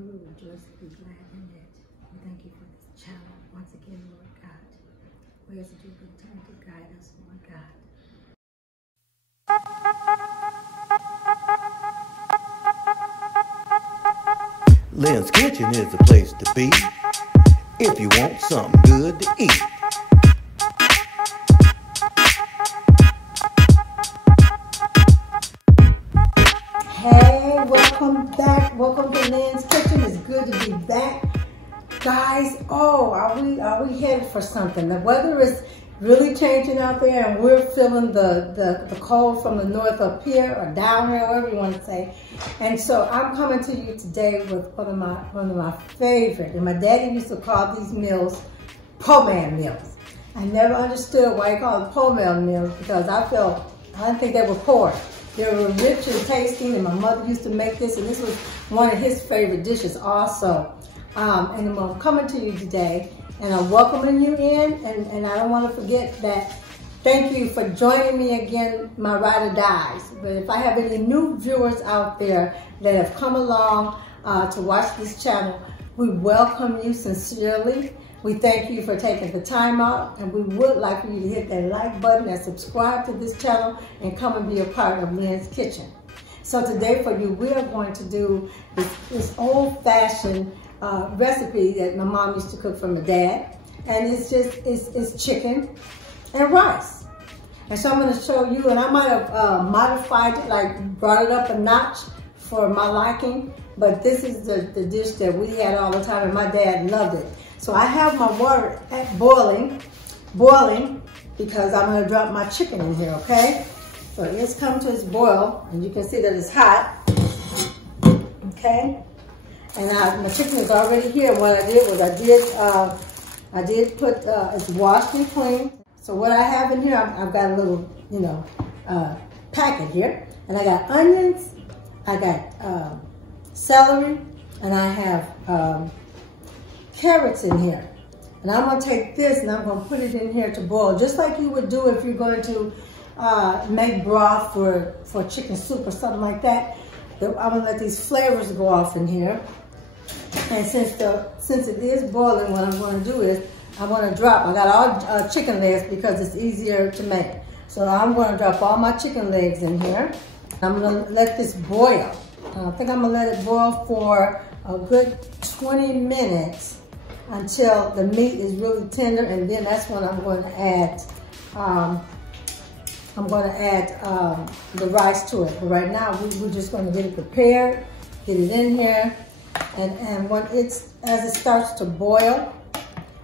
and we rejoice to be glad in it. We thank you for this channel once again, Lord God. We ask that you continue to guide us, Lord God. Lynn's Kitchen is the place to be if you want something good to eat. Hey, welcome back. Welcome to Lynn's Kitchen. It's good to be back. Guys, are we headed for something? The weather is really changing out there, and we're feeling the cold from the north up here or down here, whatever you want to say. And so I'm coming to you today with one of my favorite, and my daddy used to call these meals po man meals. I never understood why he called it po man meals, because I didn't think they were poor. They were rich and tasty, and my mother used to make this, and this was one of his favorite dishes also. And I'm coming to you today, and I'm welcoming you in, and I don't want to forget that. Thank you for joining me again, my ride or dies. But if I have any new viewers out there that have come along to watch this channel, we welcome you sincerely. We thank you for taking the time out, and we would like for you to hit that like button and subscribe to this channel and come and be a part of Lynn's Kitchen. So today for you, we are going to do this old-fashioned recipe that my mom used to cook for my dad, and it's chicken and rice. And so I'm going to show you, and I might have modified it, like brought it up a notch for my liking, but this is the dish that we had all the time, and my dad loved it. So I have my water at boiling, because I'm going to drop my chicken in here, okay? So it's come to its boil, and you can see that it's hot, okay? And my chicken is already here. What I did was I did put, it's washed and clean. So what I have in here, I've got a little, packet here. And I got onions, I got celery, and I have carrots in here. And I'm gonna take this and I'm gonna put it in here to boil, just like you would do if you're going to make broth for chicken soup or something like that. I'm gonna let these flavors go off in here. And since it is boiling, what I'm going to do is I'm going to drop. I got all chicken legs because it's easier to make. So I'm going to drop all my chicken legs in here. I'm going to let this boil. I think I'm going to let it boil for a good 20 minutes until the meat is really tender, and then that's when I'm going to add. The rice to it. But right now we're just going to get it prepared, get it in here. And when as it starts to boil,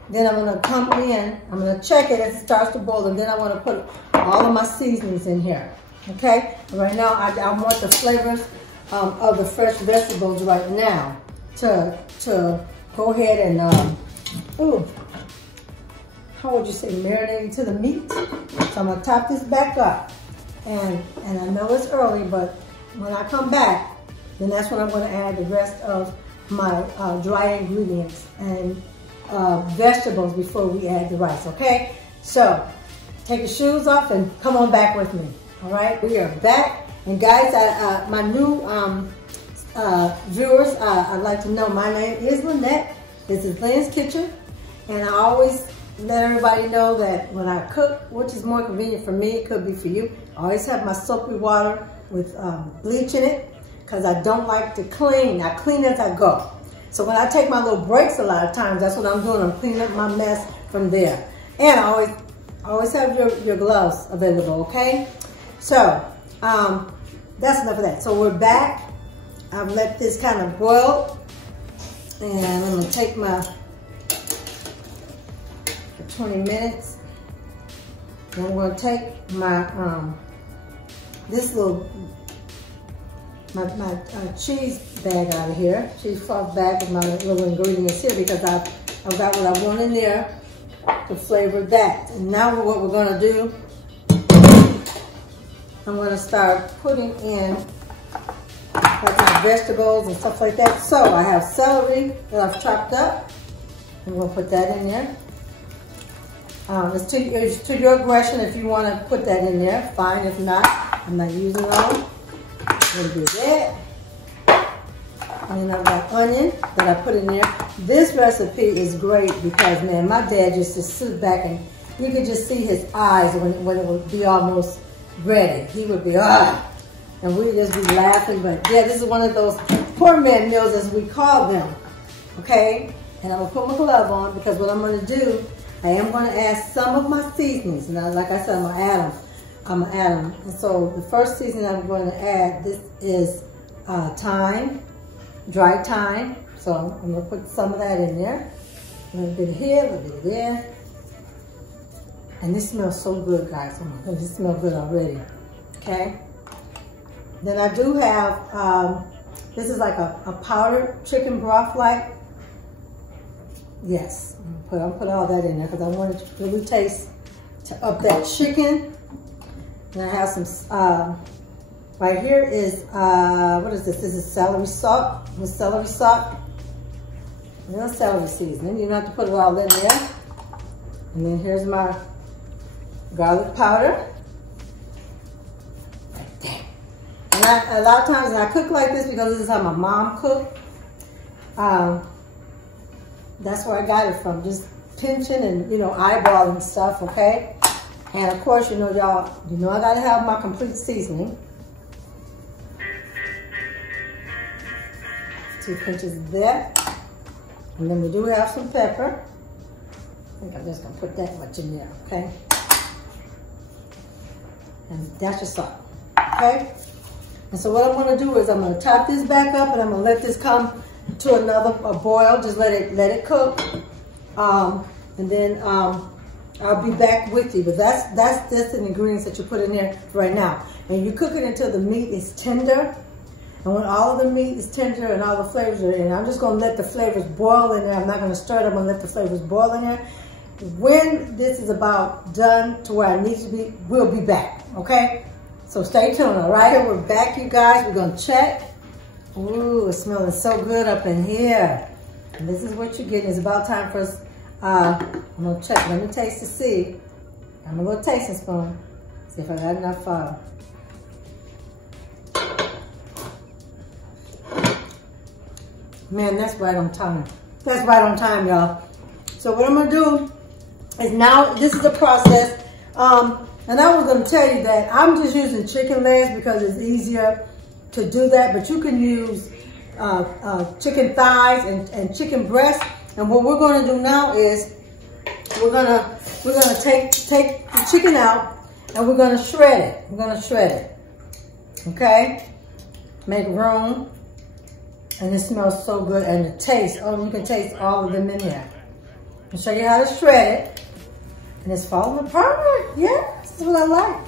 then I'm gonna come in, I'm gonna check it as it starts to boil, and then I wanna put all of my seasonings in here, okay? And right now, I want the flavors of the fresh vegetables right now to go ahead and, how would you say, marinate to the meat? So I'm gonna top this back up. And I know it's early, but when I come back, then that's when I'm going to add the rest of my dry ingredients and vegetables before we add the rice, okay? So, take your shoes off and come on back with me, all right? We are back. And guys, my new viewers, I'd like to know, my name is Lynette. This is Lynn's Kitchen. And I always let everybody know that when I cook, which is more convenient for me, it could be for you, I always have my soapy water with bleach in it, because I don't like to clean. I clean as I go. So when I take my little breaks a lot of times, that's what I'm doing. I'm cleaning up my mess from there. And I always have your gloves available, okay? So that's enough of that. So we're back. I've let this kind of boil. And I'm gonna take my, for 20 minutes. And I'm gonna take my, this little, my cheese bag out of here, cheese fluff bag with my little ingredients here, because I've got what I want in there to flavor that. And now what we're going to do, I'm going to start putting in like my vegetables and stuff like that. So I have celery that I've chopped up. I'm going to put that in there. It's to your aggression if you want to put that in there. Fine. If not, I'm not using it all. I'm going to do that. And I've got onion that I put in there. This recipe is great because, man, my dad used to sit back and you could just see his eyes when it would be almost ready. He would be, and we'd just be laughing. But yeah, this is one of those poor man meals as we call them, okay? And I'm gonna put my glove on because what I'm gonna do, I am gonna add some of my seasonings. Now, like I said, I'm gonna add them. And so the first seasoning I'm going to add, this is thyme, dried thyme. So I'm gonna put some of that in there. A little bit here, a little bit there. And this smells so good, guys. Oh my goodness, this smells good already. Okay. Then I do have, this is like a powdered chicken broth like. Yes, I'm gonna put all that in there because I want it to really taste to up that chicken. And I have some, right here is, what is this? This is celery salt, with celery salt. Little celery seasoning. You don't have to put it all in there. And then here's my garlic powder. Right there. And a lot of times I cook like this because this is how my mom cooked. That's where I got it from. Just pinching and, you know, eyeballing stuff, okay? And of course, you know, y'all, you know I gotta have my complete seasoning. 2 pinches of that. And then we do have some pepper. I think I'm just gonna put that much in there, okay? And that's your salt, okay? And so what I'm gonna do is I'm gonna top this back up and I'm gonna let this come to another boil. Just let it cook. And then I'll be back with you. But that's the ingredients that you put in there right now. And you cook it until the meat is tender. And when all of the meat is tender and all the flavors are in, I'm just gonna let the flavors boil in there. I'm not gonna stir it, I'm gonna let the flavors boil in there. When this is about done to where I need to be, we'll be back, okay? So stay tuned, all right? We're back, you guys. We're gonna check. Ooh, it's smelling so good up in here. And this is what you're getting. It's about time for us. I'm gonna check, let me taste to see. I'm a little tasting spoon. See if I got enough, man, that's right on time. That's right on time, y'all. So what I'm gonna do is now, this is the process. And I was gonna tell you that I'm just using chicken legs because it's easier to do that, but you can use chicken thighs and chicken breast. And what we're gonna do now is we're gonna take the chicken out and we're gonna shred it. We're gonna shred it, okay? Make room. And it smells so good, and the taste, oh, you can taste all of them in there. I'll show you how to shred it. And it's falling apart. Yeah, this is what I like.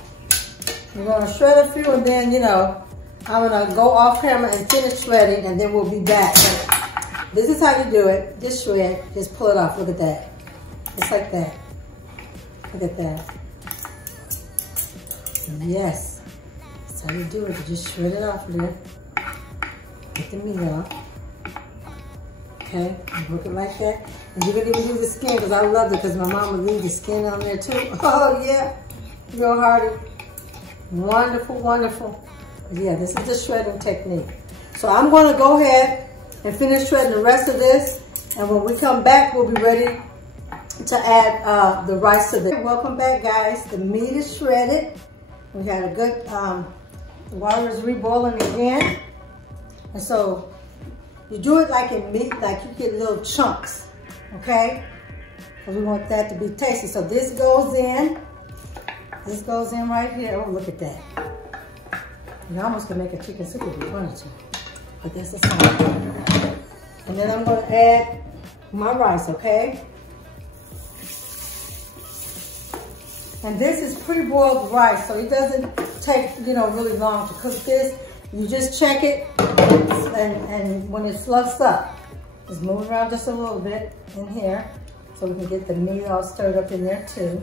We're gonna shred a few and then, you know, I'm gonna go off camera and finish shredding and then we'll be back. But this is how you do it. Just shred, just pull it off. Look at that. Just like that. Look at that. Yes, that's how you do it. You just shred it off there. Get the meat off. Okay, work it like that. And you can even do the skin because I love it because my mom would leave the skin on there too. Oh yeah, real hearty. Wonderful, wonderful. Yeah, this is the shredding technique. So I'm going to go ahead and finish shredding the rest of this. And when we come back, we'll be ready to add the rice to this. Welcome back, guys. The meat is shredded. We had a good, the water is reboiling again. And so you do it like in meat, like you get little chunks, okay? Because we want that to be tasty. So this goes in. This goes in right here. Oh, look at that. You almost can make a chicken soup if you wanted to. But this is fine. And then I'm going to add my rice, okay? And this is pre-boiled rice, so it doesn't take, you know, really long to cook this. You just check it, and when it fluffs up, just move it around just a little bit in here so we can get the meat all stirred up in there too.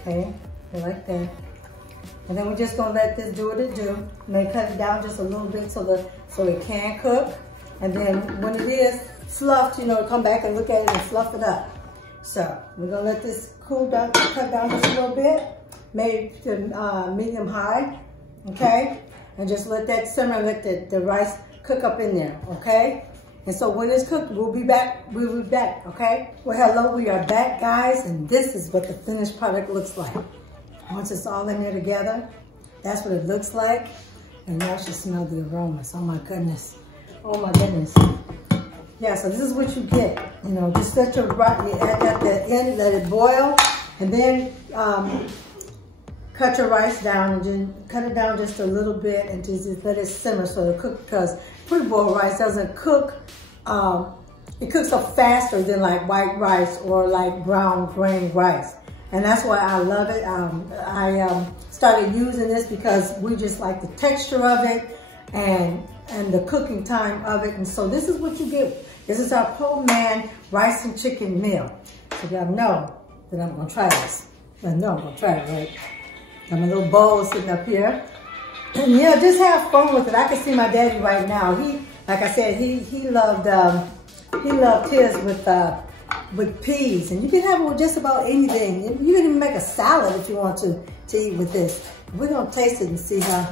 Okay, like that. And then we're just gonna let this do what it do. May cut it down just a little bit so it can cook. And then when it is fluffed, you know, come back and look at it and fluff it up. So we're gonna let this cool down, cut down just a little bit, maybe to medium high, okay? And just let that simmer, let the rice cook up in there, okay? And so when it's cooked, we'll be back, okay? Well, hello, we are back, guys, and this is what the finished product looks like. Once it's all in there together, that's what it looks like. And y'all should smell the aromas. Oh my goodness. Oh my goodness. Yeah, so this is what you get. You know, just let your rice at the end, let it boil, and then cut your rice down and just cut it down just a little bit and just let it simmer so it'll cook, because pre-boiled rice doesn't cook, it cooks up faster than like white rice or like brown grain rice. And that's why I love it. I started using this because we just like the texture of it and the cooking time of it. And so this is what you get. This is our po man rice and chicken meal. So y'all know that I'm gonna try this. I know I'm gonna try it, right? Got my little bowl sitting up here. And yeah, just have fun with it. I can see my daddy right now. He, like I said, he loved his with peas, and you can have it with just about anything. You can even make a salad if you want to eat with this. We're gonna taste it and see how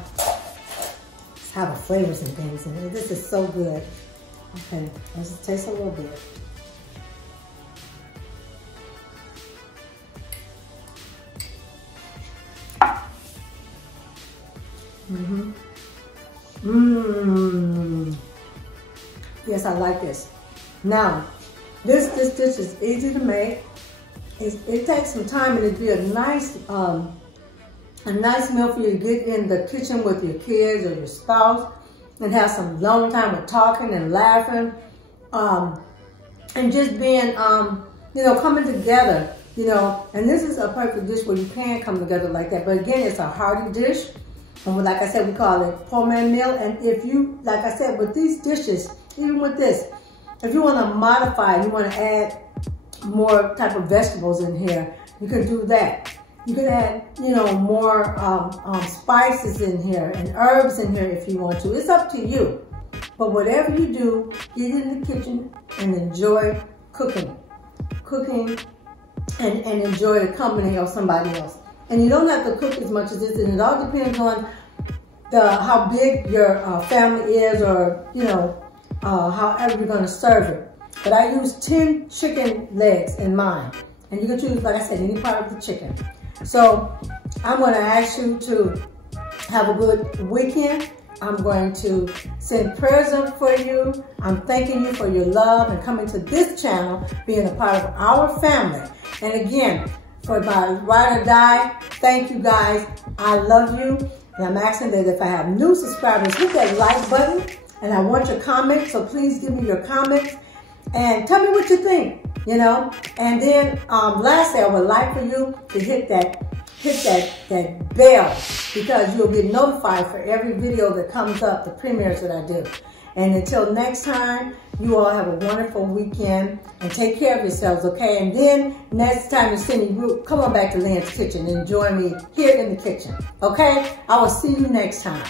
the flavors and things in it. This is so good. Okay, let's just taste a little bit. Yes, I like this. Now, this dish is easy to make. It takes some time, and it'd be a nice meal for you to get in the kitchen with your kids or your spouse and have some long time of talking and laughing, and just being, you know, coming together, you know. And this is a perfect dish where you can come together like that. But again, it's a hearty dish. And like I said, we call it po man meal. And if you, like I said, with these dishes, even with this, if you want to modify, you want to add more type of vegetables in here, you can do that. You can add, you know, more spices in here and herbs in here if you want to. It's up to you. But whatever you do, get in the kitchen and enjoy cooking and enjoy the company of somebody else. And you don't have to cook as much as this, and it all depends on how big your family is, or, you know, however you're going to serve it. But I use 10 chicken legs in mine. And you can choose, like I said, any part of the chicken. So I'm going to ask you to have a good weekend. I'm going to send prayers up for you. I'm thanking you for your love and coming to this channel, being a part of our family. And again, for my ride or die, thank you guys. I love you. And I'm asking that if I have new subscribers, hit that like button. And I want your comments, so please give me your comments and tell me what you think, you know. And then lastly, I would like for you to hit that bell, because you'll get notified for every video that comes up, the premieres that I do. And until next time, you all have a wonderful weekend and take care of yourselves, okay? And then next time you see me, come on back to Lynn's Kitchen and join me here in the kitchen, okay? I will see you next time.